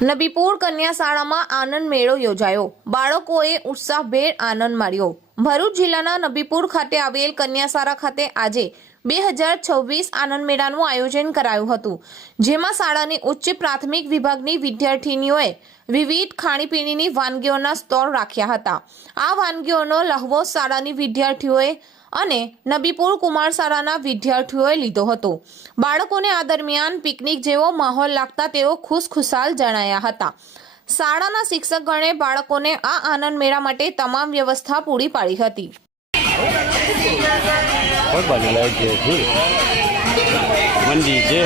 નબીપુર કન્યા શાળામાં આનંદ મેળો યોજાયો. બાળકોએ ઉત્સાહભેર આનંદ માણ્યો. ભરૂચ જિલ્લાના નબીપુર ખાતે આવેલ કન્યાશાળા ખાતે આજે બે હજાર છવ્વીસ આનંદ મેળાનું આયોજન કરાયું હતું, જેમાં શાળાની ઉચ્ચ પ્રાથમિક વિભાગની વિદ્યાર્થીનીઓએ વિવિધ ખાણીપીણીની વાનગીઓના સ્ટોલ રાખ્યા હતા. આ વાનગીઓનો લહવો શાળાની વિદ્યાર્થીઓએ અને નબીપુર કુમાર શાળાના વિદ્યાર્થીઓએ લીધો હતો. બાળકોને આ દરમિયાન પિકનિક જેવો માહોલ લાગતા તેઓ ખુશખુશાલ જણાયા હતા. શાળાના શિક્ષકગણે બાળકોને આ આનંદ મેળા માટે તમામ વ્યવસ્થા પૂરી પાડી હતી. કોઈ છે